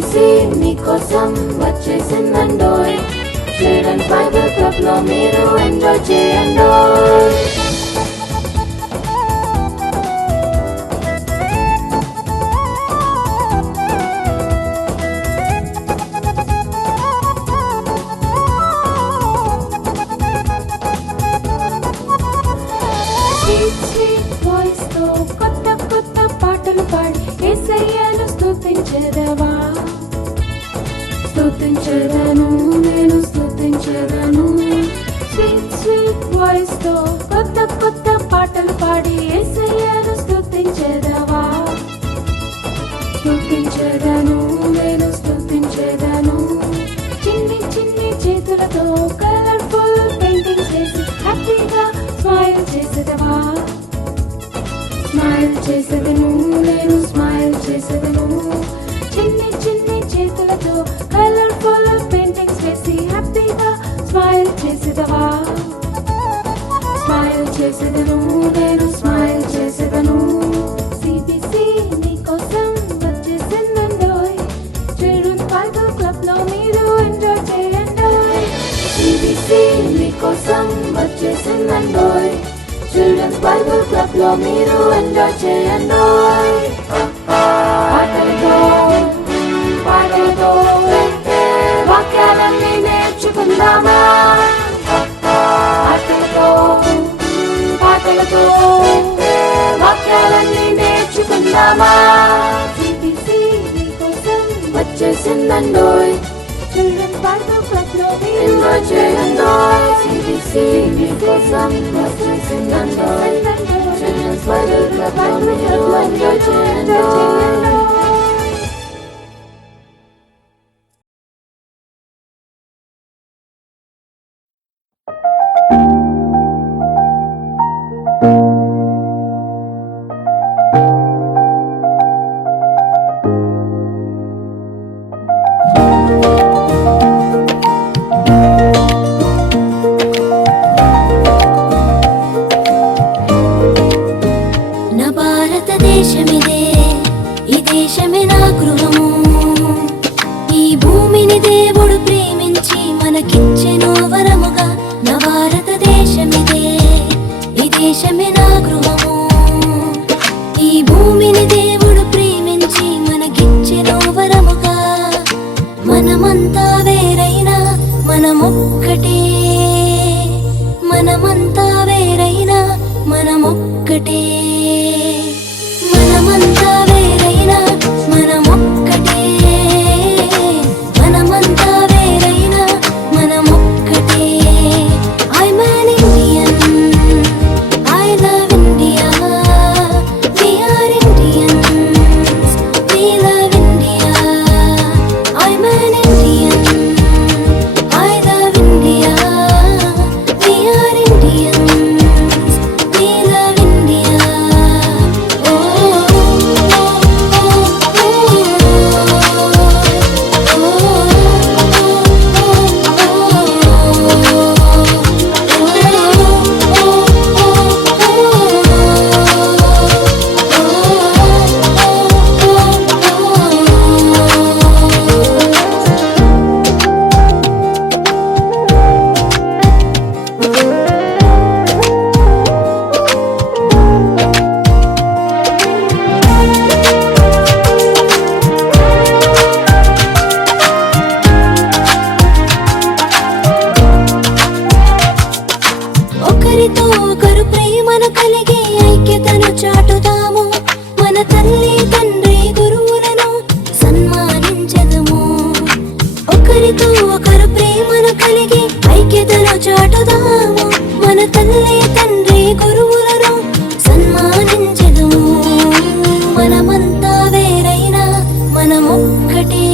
CBC మీకోసం వచ్చేసిందండోయ్. Children's Bible club లో మీరు ఎంజాయ్ చేయండోయ్. స్వీట్ వాయిస్ తో కొత్త కొత్త పాటలు పాడి యేసయ్యను స్తుతించెదవా. స్తుతించెదను, నేను స్తుతించెదను. స్వీట్ వాయిస్ తో కొత్త కొత్త పాటలు పాడి యేసయ్యను స్తుతించెదవా. స్తుతించెదను, నేను స్తుతించెదను. చిన్ని చిన్ని చేతులతో కలర్ఫుల్ పెయింటింగ్స్ వేసి హ్యాపీగా స్మైల్ చేసేదవా. స్మైల్ చేసేదను, నేను స్మైల్ చేసేదను. చిన్ని చిన్ని చేతులతో కలర్ఫుల్ పెయింటింగ్స్ వేసి హ్యాపీగా స్మైల్ చేసేదవా. స్మైల్ చేసేదను, నేను స్మైల్ చేసేదను. సిబిసి నీకోసం వచ్చేసిందండోయ్. చిల్డ్రన్స్ బైబిల్ క్లబ్ లో మీరు ఎంజాయ్ చేయండోయ్. సిబిసి నీకోసం వచ్చేసిందండోయ్. చిల్డ్రన్స్ బైబిల్ క్లబ్ లో మీరు ఎంజాయ్ చేయండోయ్. పాటలతో పాటలతో వాక్యాలన్నీ నేర్చుకుందామా. పాటలతో పాటలతో వాక్యాలన్నీ నేర్చుకుందామా. సిబిసి మీకోసం వచ్చేసిందండోయ్. చిల్డ్రన్స్ బైబిల్ క్లబ్ లో ఎంజాయ్ చేయండోయ్. సిబిసి మీకోసం వచ్చేసిందండోయ్. చిల్డ్రన్స్ బైబిల్ క్లబ్ లో మీరు ఎంజాయ్ చేయండోయ్. నా భారతదేశమిదే, ఈ దేశమే నా గృహము. ఈ భూమిని దేవుడు ప్రేమించి మనకిచ్చెను వరముగా. నా భారతదేశమిదే, ఈ దేశమే నా గృహము. ఈ భూమిని దేవుడు ప్రేమించి మనకిచ్చెను వరముగా. మనమంతా వేరైనా మనమొక్కటే. మనమంతా వేరైనా మనమొక్కటే. మనమంతా వేరైనా మనమొక్కటే. మనమంతా వేరైనా మనమొక్కటే. I'm an Indian, I love India. We are Indians, we love India. I'm an Indian, I love India. We are Indians, we love India. Oh, oh, oh, ఒకరితో ఒకరు ప్రేమను కలిగి ఐక్యతను చాటుదాము. మన తల్లి తండ్రి గురువులను సన్మానించదము. ఒకరితో ఒకరు ప్రేమను కలిగి ఐక్యతను చాటుదాము. మన తల్లి తండ్రి గురువులను సన్మానించదము. మనమంతా వేరైనా మనమొక్కటే.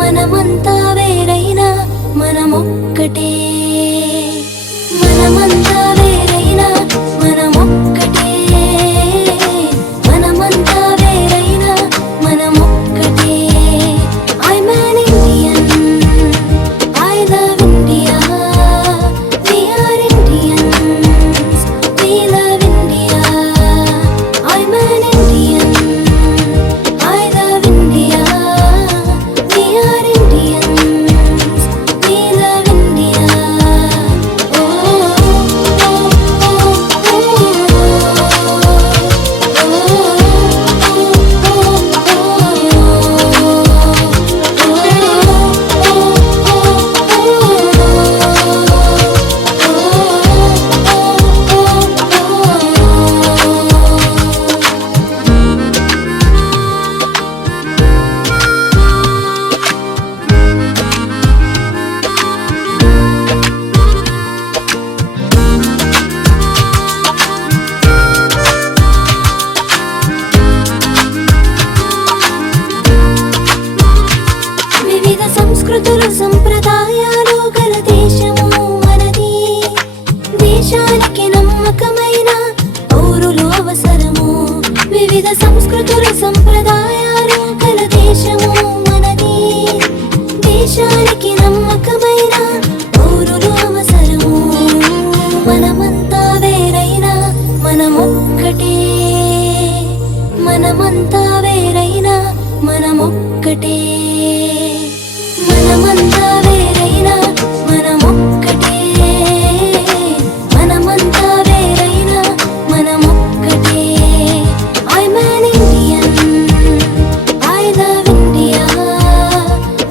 మనమంతా వేరైనా మనమొక్కటే. మనమంతా వేరైనా మనమొక్కటే. మనమంతా వేరైనా మనమొక్కటే. I'm an Indian, I love India. We are Indians, we love India. I'm an Indian, I love India. ఒక్కటే మనమంతా వేరైనా మనమొక్కటే మనమంతా వేరైనా మనమొక్కటే I'm an Indian I love India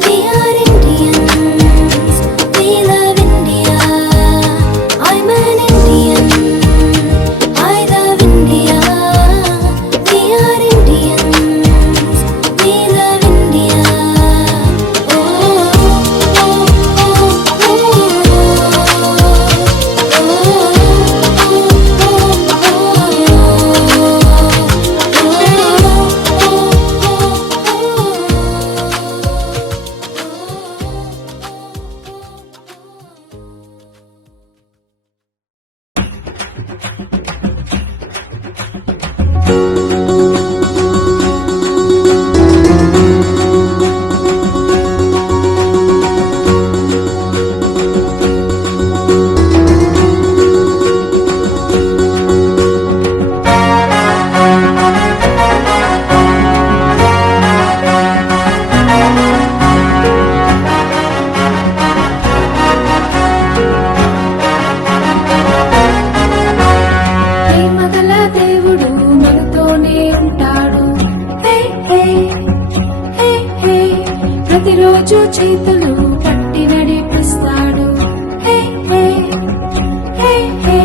we are Indians we love India I'm an Indian I love India we are Indians we love India oh oh ప్రేమగల దేవుడు మనతోనే ఉంటాడు హే హే హే హే ప్రతిరోజు చేతులు పట్టి నడిపిస్తాడు హే హే హే హే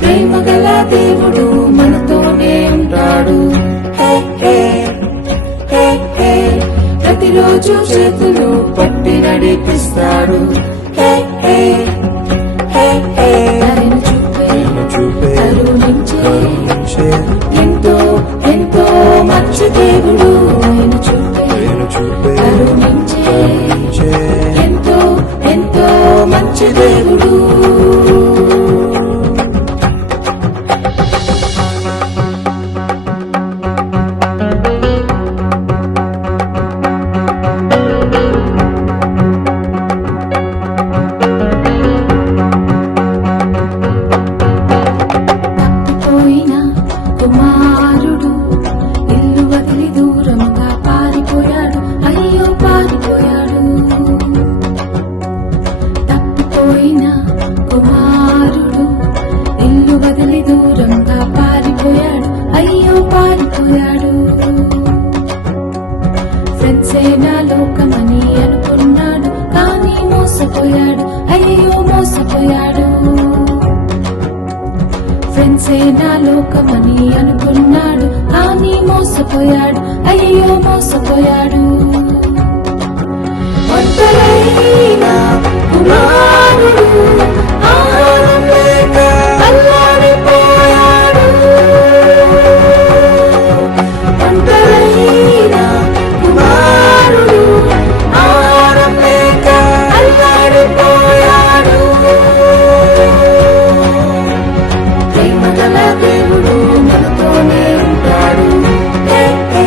ప్రేమగల దేవుడు మనతోనే ఉంటాడు హే హే హే హే ప్రతిరోజు చేతులు పట్టి నడిపిస్తాడు హే హే హే హే దయను చూపే కరుణించే ఎంతో ఎంతో మంచి దేవుడు ఆయన చూపే కరుణించే ఎంతో ఎంతో మంచి దేవుడు తప్పిపోయిన కుమారుడు ఇల్లు వదిలి దూరంగా పారిపోయాడు అయ్యో పారిపోయాడు తప్పిపోయిన కుమారుడు ఇల్లు వదిలి దూరంగా పారిపోయాడు అయ్యో పారిపోయాడు ఫ్రెండ్సే నా లోకమని అనుకున్నాడు కానీ మోసపోయాడు అయ్యో మోసపోయాడు ఫ్రెండ్సే నా లోకమని అనుకున్నాడు కానీ మోసపోయాడు అయ్యో మోసపోయాడు ఒంటరైన కుమారుడు ఆహారం లేక అల్లాడిపోయాడు ఒంటరైన కుమారుడు ఆహారం లేక అల్లాడిపోయాడు ప్రేమగల దేవుడు మనతోనే ఉంటాడు హే హే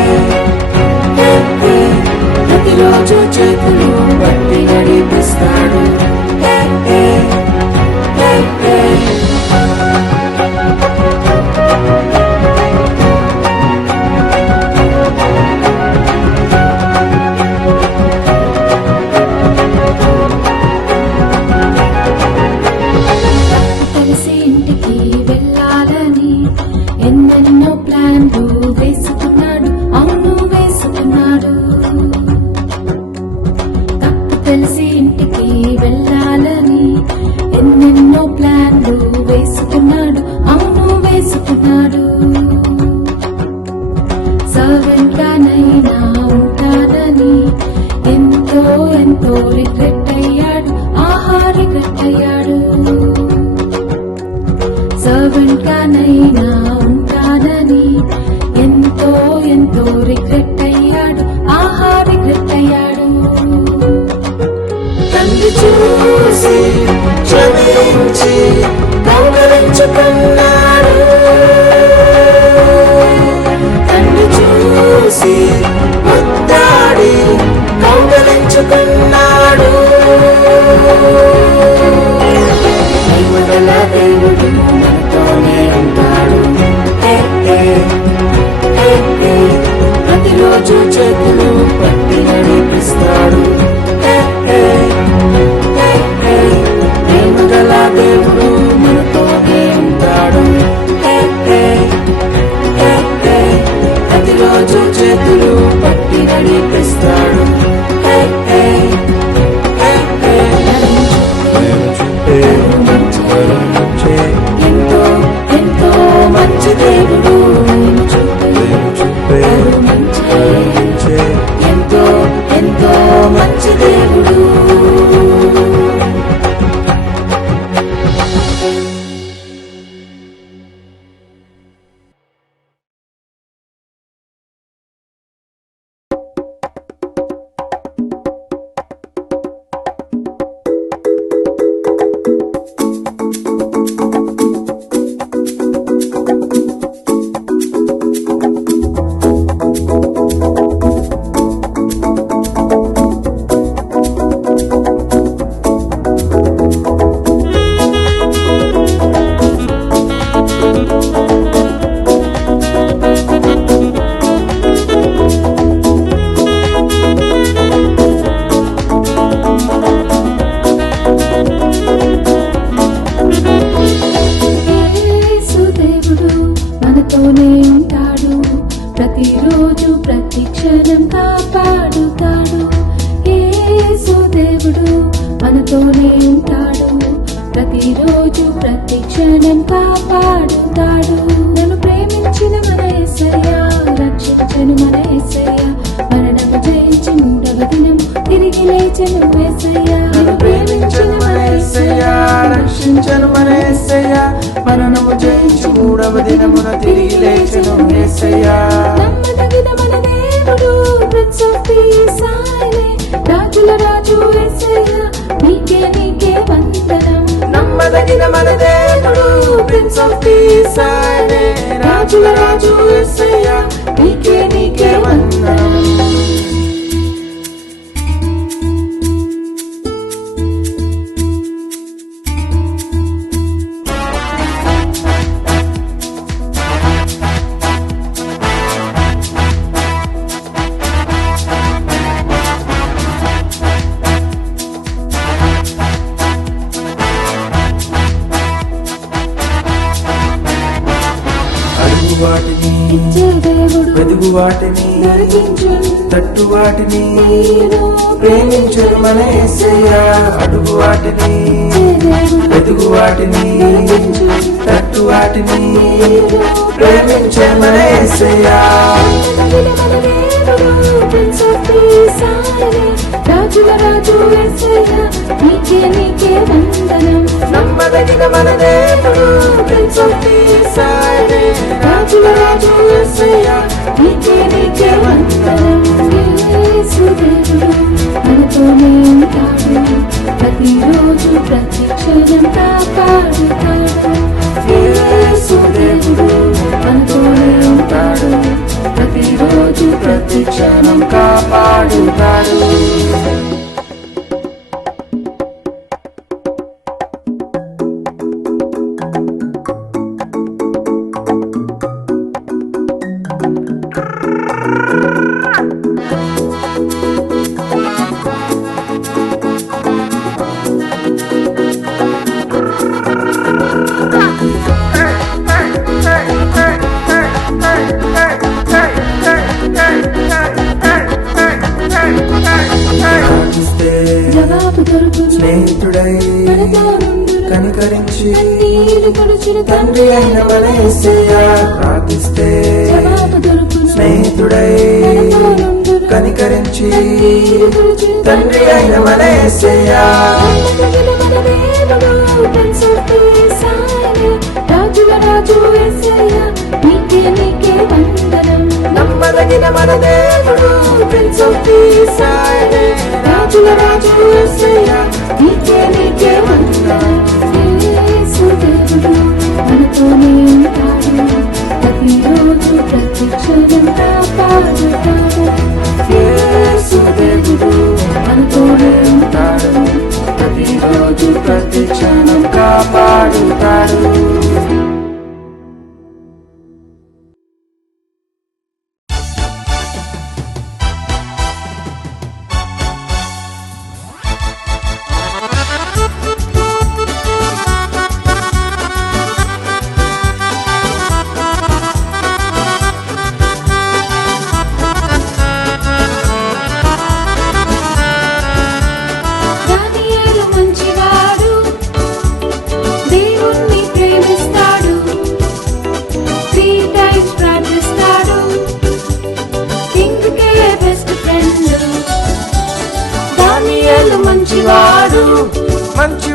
హే హే ప్రతిరోజు చేతులు పట్టి నడిపిస్తాడు హే హే హే హే కలిసి ఇంటికి వెళ్ళాలని ఎన్నెన్నో ప్లాన్లు వేసుకున్నాడు అవును వేసుకున్నాడు తప్పు తెలిసి ఇంటికి వెళ్ళాలని ఎన్నెన్నో ప్లాన్లు వేసుకున్నాడు అవును వేసుకున్నాడు సర్వెంట్ గానైనా ఉంటానని ఎంతో ఎంతో రిగ్రెట్ అయ్యాడు ఆహా రిగ్రెట్ అయ్యాడు సర్వెంట్ గానైనా ఉంటానని ఎంతో ఎంతో రిగ్రెట్ అయ్యాడు ఆహా రిగ్రెట్ అయ్యాడు తండ్రి చూసి క్షమించి కౌగలించుకున్నాడు తండ్రి చూసి ముద్దాడి కౌగలించుకున్నాడు ప్రేమగల దేవుడు మనతోనే ఉంటాడు హే హే హే హే ప్రతిరోజు చేతులు పట్టి తెస్తాడు. ప్రేమగల దేవుడు మనతోనే ఉంటాడు. ప్రతిరోజు చేతులు పట్టి నడిపిస్తాడు. ఎంతో ఎంతో మంచి దేవుడు, ఎంతో ఎంతో మంచి దేవుడు. ప్రతిరోజు ప్రతి క్షణం కాపాడుతాడు. యేసు దేవుడు మనతోనే ఉంటాడు. ప్రతిరోజు ప్రతి క్షణం కాపాడుతాడు. నన్ను ప్రేమించిన మన యేసయ్య, రక్షించను మన యేసయ్య, మరణము జయించి మూడవ దినం తిరిగి లేచెను యేసయ్య. నన్ను ప్రేమించను మన యేసయ్య, రక్షించను మన యేసయ్య, మరణము జయించి మూడవ దినమున తిరిగి లేచెను యేసయ్య. నమ్మదగిన మన దేవుడు, ప్రిన్స్ ఆఫ్ పీస్ ఆయనే, రాజుల రాజు యేసయ్య, నీకే నీకే వందనం. నమ్మదగిన మన దేవుడు, ప్రిన్స్ ఆఫ్ పీస్ ఆయనే, రాజుల రాజు యేసయ్య, నీకే నీకే వందనం. వాటిని వెదుగు వాటిని తట్టు వాటిని ప్రేమించను మన యేసయ్య. అడుగు వాటిని వెదుగు వాటిని తట్టు వాటిని ప్రేమించను మన యేసయ్య. రాజుల రాజు యేసయ్య, నీకే నీకే వందనం. నమ్మదగిన మన దేవుడు, ప్రిన్స్ ఆఫ్ పీస్ ఆయనే, రాజుల రాజు యేసయ్య, నీకే నీకే వందనం. యేసు దేవుడు మనతోనే ఉంటాడు. ప్రతిరోజు ప్రతి క్షణం కాపాడుతాడు. యేసు దేవుడు మనతోనే ఉంటాడు. ప్రతిరోజు ప్రతి క్షణం కాపాడుతాడు. జవాబు దొరుకును స్నేహితుడై మనతో నుండును. కనికరించి కన్నీరు తుడుచును తండ్రి అయిన మన యేసయ్య, ప్రార్థిస్తే జవాబు దొరుకును. స్నేహితుడై మనతో నుండును. కనికరించి కన్నీరు తుడుచును తండ్రి అయిన మన యేసయ్య. నమ్మదగిన మన దేవుడు, ప్రిన్స్ ఆఫ్ పీస్ ఆయనే, రాజుల రాజు యేసయ్య, నీకే నీకే వందనం. నమ్మదగిన మన దేవుడు, ప్రిన్స్ ఆఫ్ పీస్ ఆయనే, రాజుల రాజు యేసయ్య, నీకే నీకే వందనం. యేసు దేవుడు మనతోనే ఉంటాడు. ప్రతిరోజు ప్రతి క్షణం కాపాడుతాడు. యేసు దేవుడు మనతోనే ఉంటాడు. ప్రతిరోజు ప్రతి క్షణం కాపాడుతాడు.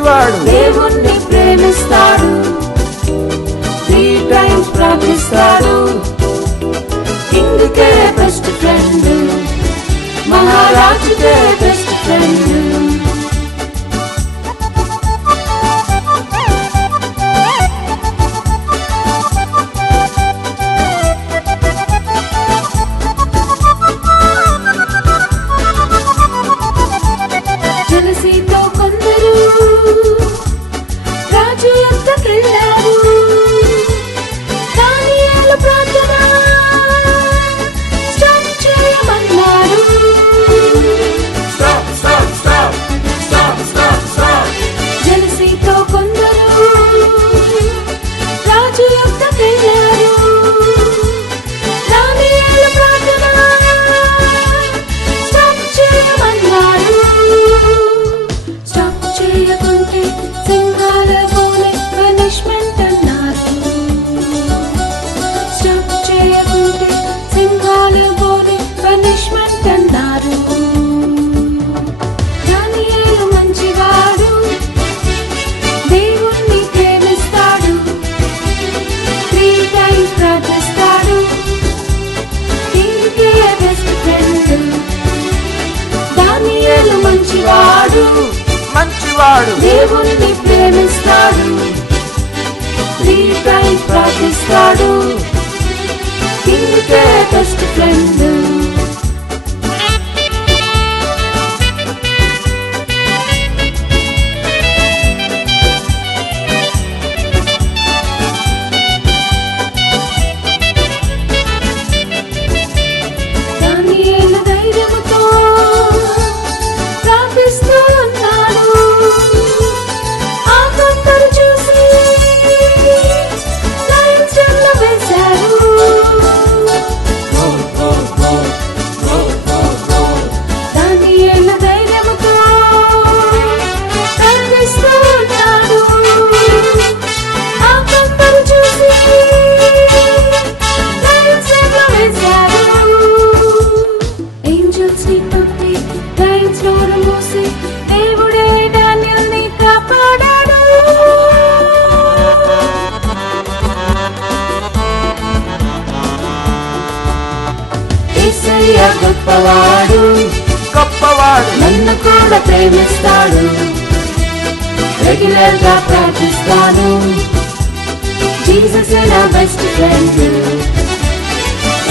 మంచివాడు దేవుణ్ణి ప్రేమిస్తాడు 3 times ప్రార్థిస్తాడు కింగ్కే బెస్ట్ ఫ్రెండ్ మహారాజుకే బెస్ట్ ఫ్రెండ్ జలసీతో కొందరు రాజు యొద్దకెళ్ళారు దానియేలు ప్రార్థన స్టాప్ చేయమన్నారు జలసీతో కొందరు రాజు యొద్దకెళ్ళారు దానియేలు ప్రార్థన స్టాప్ చేయమన్నారు స్టాప్ చేయకుంటే సింహాల పోలే పనిష్మెంట్ అన్నారు స్టాప్ చేయకుంటే సింహాల పోలే పనిష్మెంట్ అన్నారు దానియేలు మంచివాడు దేవుణ్ణి ప్రేమిస్తాడు 3 times ప్రార్థిస్తాడు కింగ్కే బెస్ట్ ఫ్రెండ్ దానియేలు మంచివాడు దేవుణ్ణి ప్రేమిస్తాడు 3 times ప్రార్థిస్తాడు కింగ్కే బెస్ట్ ఫ్రెండ్ దానియేలు ధైర్యముతో ప్రార్థిస్తూ ఉన్నాడు ఆ కొందరు చూసి లయన్స్ డెన్లో వేశారు దానియేలు ధైర్యముతో ప్రార్థిస్తూ ఉన్నాడు ఆ కొందరు చూసి లయన్స్ డెన్లో వేశారు ఏంజల్స్ ని పంపి లయన్స్ నోరు మూసి దేవుడే డానియేల్ని కాపాడాడు యేసయ్య గొప్పవాడు నన్ను కూడా ప్రేమిస్తాడు రెగ్యులర్ గా ప్రార్థిస్తాను జీసస్ నా బెస్ట్ ఫ్రెండ్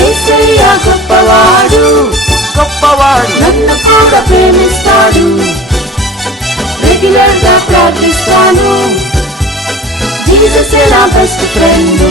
యేసయ్య గొప్పవాడు నన్ను కూడా ప్రేమిస్తాడు రెగ్యులర్ గా ప్రార్థిస్తాను జీసస్ నా బెస్ట్ ఫ్రెండ్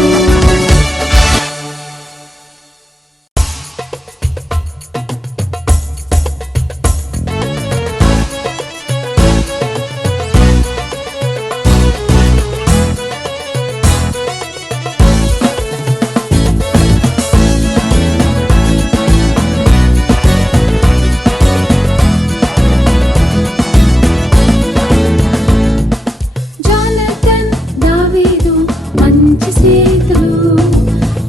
జానతన్ దావీదు మంచి స్నేహితులు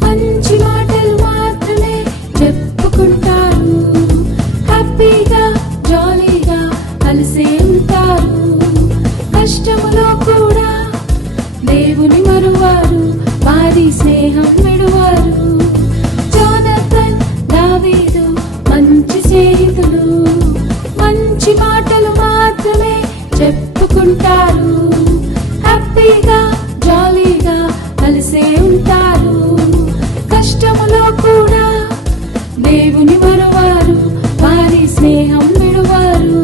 మంచి మాటలు మాత్రమే చెప్పుకుంటారు హ్యాపీగా జాలీగా కలిసే ఉంటారు కష్టములో కూడా దేవుని మరువారు వారి స్నేహం విడువారు జానతన్ దావీదు మంచి స్నేహితులు మంచి మాటలు మాత్రమే చెప్పుకుంటారు హ్యాపీగా జాలీగా కలిసే ఉంటారు కష్టములో కూడా దేవుని మరువారు వారి స్నేహం విడువారు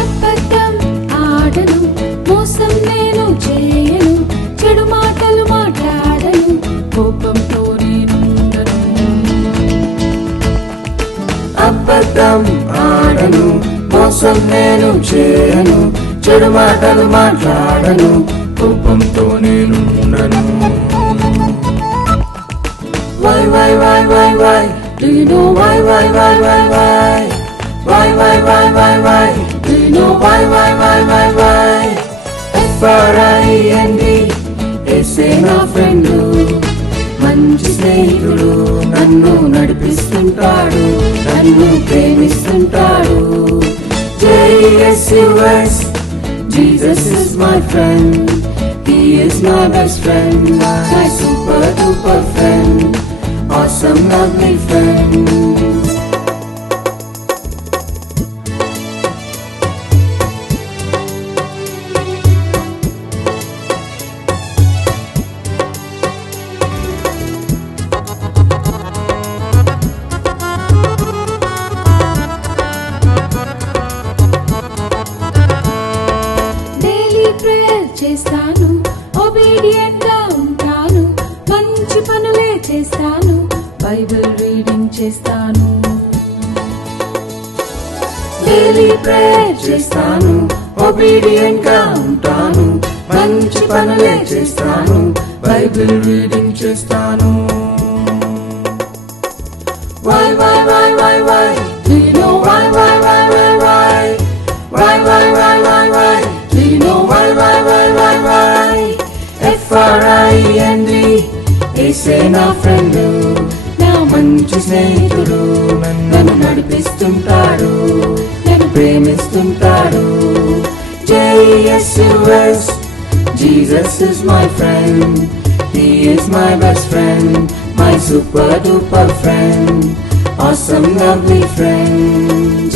అబద్ధం ఆడను మోసం నేను చేయను చెడు మాటలు మాట్లాడను కోపంతో నేనుండను అబద్ధం ఆడను మోసం నేను చేయను చెడు మాటలు మాట్లాడను కోపంతో నేనుండను why do you know why why? Do you know why? FRIEND, యేసే నా ఫ్రెండు, మంచి స్నేహితుడు, నన్ను నడిపిస్తుంటాడు, నన్ను ప్రేమిస్తుంటాడు. JESUS, Jesus is my friend, He is my best friend, my super duper friend, awesome lovely friend. చేస్తాను, ఒబీడియంట్ గా ఉంటాను, మంచి పనులే చేస్తాను, బైబిల్ రీడింగ్ చేస్తాను. డైలీ ప్రేయర్ చేస్తాను, ఒబీడియంట్ గా ఉంటాను, మంచి పనులే చేస్తాను, బైబిల్ రీడింగ్ చేస్తాను. Why? Do you know why? Why? Do you know why? FRIEND, యేసే నా ఫ్రెండు, నా మంచి స్నేహితుడు, నన్ను నడిపిస్తుంటాడు, నన్ను ప్రేమిస్తుంటాడు. JESUS, Jesus is my friend, He is my best friend, my super duper friend, awesome lovely friend.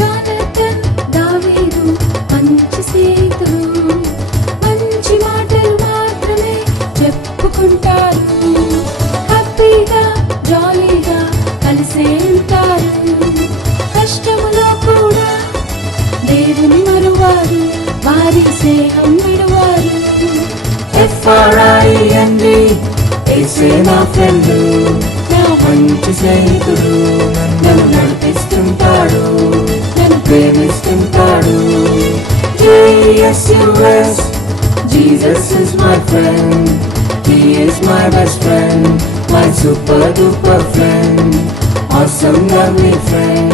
Jonathan, దావీదు మంచి స్నేహితుడు, మంచి మాటలు మాత్రమే చెప్పుకుంటారు, హ్యాపీగా జాలీగా కలిసే ఉంటారు, కష్టములో కూడా దేవుని మరువారు, వారి స్నేహం విడువారు. FRIEND, యేసే నా ఫ్రెండు, నా మంచి స్నేహితుడు, నన్ను నడిపిస్తుంటాడు, నన్ను ప్రేమిస్తుంటాడు. JESUS, Jesus is my friend, He is my best friend, my super duper friend, awesome lovely friend.